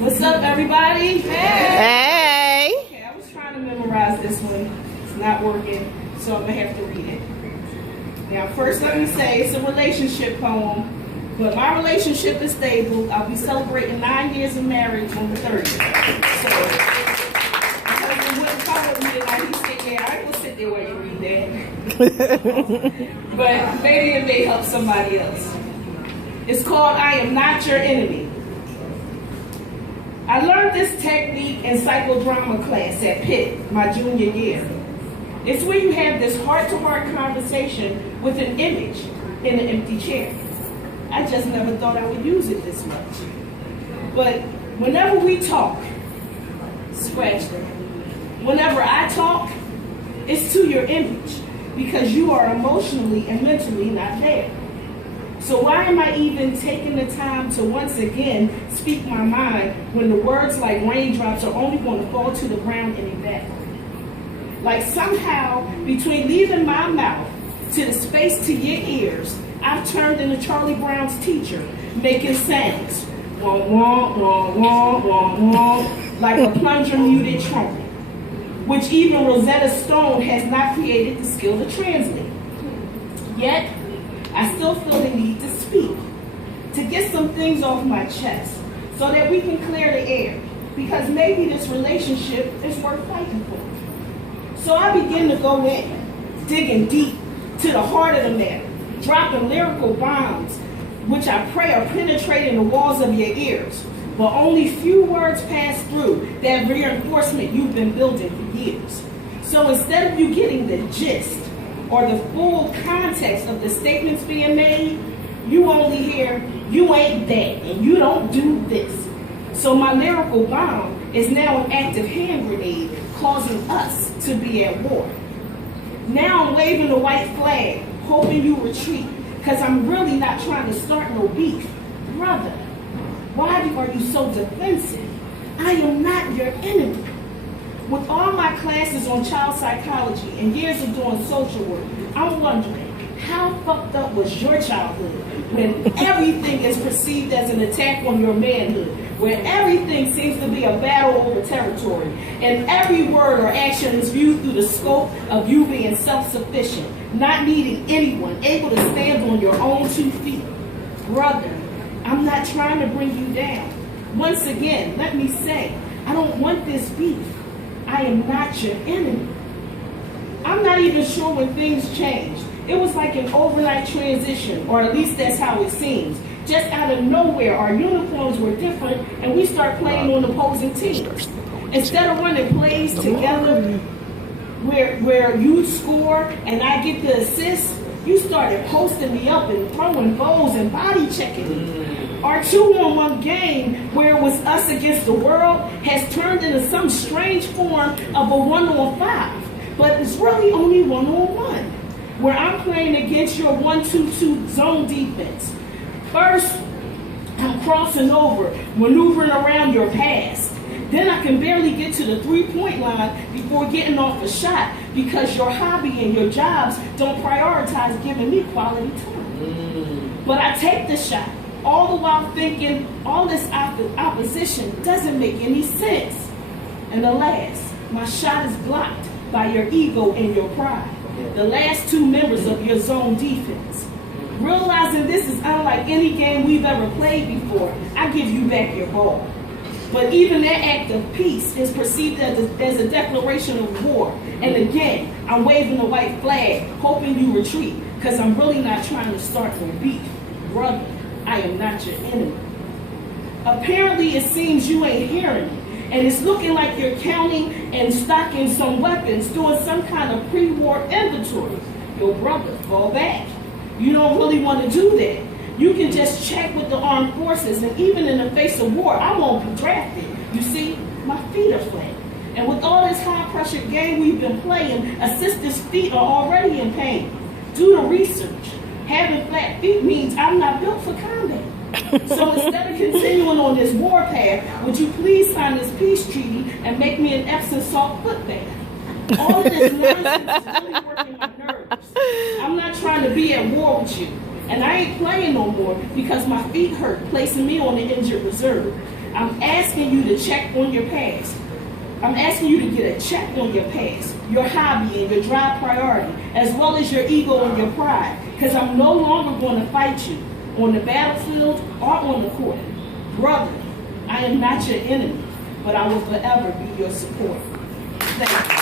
What's up, everybody? Hey! Okay, I was trying to memorize this one. It's not working, so I'm going to have to read it. Now, first let me say it's a relationship poem, but my relationship is stable. I'll be celebrating 9 years of marriage on the 30th. So, my husband wouldn't come with me tonight. He said, yeah, I ain't going to sit there while you read that. But maybe it may help somebody else. It's called I Am Not Your Enemy. I learned this technique in psychodrama class at Pitt, my junior year. It's where you have this heart-to-heart conversation with an image in an empty chair. I just never thought I would use it this much. But whenever we talk, scratch that. Whenever I talk, it's to your image because you are emotionally and mentally not there. So why am I even taking the time to once again speak my mind when the words like raindrops are only going to fall to the ground and evaporate? Like somehow, between leaving my mouth to the space to your ears, I've turned into Charlie Brown's teacher, making sounds, wah, wah, wah, wah, wah, wah, like a plunger muted trumpet, which even Rosetta Stone has not created the skill to translate. Yet, I still feel the need to speak, to get some things off my chest, so that we can clear the air, because maybe this relationship is worth fighting for. So I begin to go in, digging deep to the heart of the matter, dropping lyrical bombs, which I pray are penetrating the walls of your ears, but only few words pass through that reinforcement you've been building for years. So instead of you getting the gist, or the full context of the statements being made, you only hear, you ain't that, and you don't do this. So my lyrical bomb is now an active hand grenade, causing us to be at war. Now I'm waving the white flag, hoping you retreat, because I'm really not trying to start no beef. Brother, why are you so defensive? I am not your enemy. With all my classes on child psychology and years of doing social work, I'm wondering, how fucked up was your childhood when everything is perceived as an attack on your manhood, where everything seems to be a battle over territory, and every word or action is viewed through the scope of you being self-sufficient, not needing anyone, able to stand on your own 2 feet. Brother, I'm not trying to bring you down. Once again, let me say, I don't want this beef. I am not your enemy. I'm not even sure when things changed. It was like an overnight transition, or at least that's how it seems. Just out of nowhere, our uniforms were different, and we start playing on opposing teams. Instead of running plays together where you score and I get the assist, you started posting me up and throwing bows and body checking me. Our 2-on-1 game, where it was us against the world, has turned into some strange form of a 1-on-5, but it's really only 1-on-1, where I'm playing against your 1-2-2 zone defense. First, I'm crossing over, maneuvering around your pass. Then I can barely get to the 3-point line before getting off a shot because your hobby and your jobs don't prioritize giving me quality time. But I take the shot, all the while thinking all this opposition doesn't make any sense. And alas, my shot is blocked by your ego and your pride, the last 2 members of your zone defense. Realizing this is unlike any game we've ever played before, I give you back your ball. But even that act of peace is perceived as a declaration of war. And again, I'm waving the white flag, hoping you retreat, because I'm really not trying to start no beef. Brother, I am not your enemy. Apparently, it seems you ain't hearing me, and it's looking like you're counting and stocking some weapons, doing some kind of pre-war inventory. Yo, brother, fall back. You don't really want to do that. You can just check with the armed forces, and even in the face of war, I won't be drafted. You see, my feet are flat. And with all this high-pressure game we've been playing, assistants' feet are already in pain. Do the research. Having flat feet means I'm not built for combat. So instead of continuing on this war path, would you please sign this peace treaty and make me an Epsom salt foot bath? All of this nonsense is really working my nerves. I'm not trying to be at war with you. And I ain't playing no more because my feet hurt, placing me on the injured reserve. I'm asking you to check on your past. I'm asking you to get a check on your past, your hobby and your drive priority, as well as your ego and your pride, because I'm no longer going to fight you on the battlefield or on the court. Brother, I am not your enemy, but I will forever be your support. Thank you.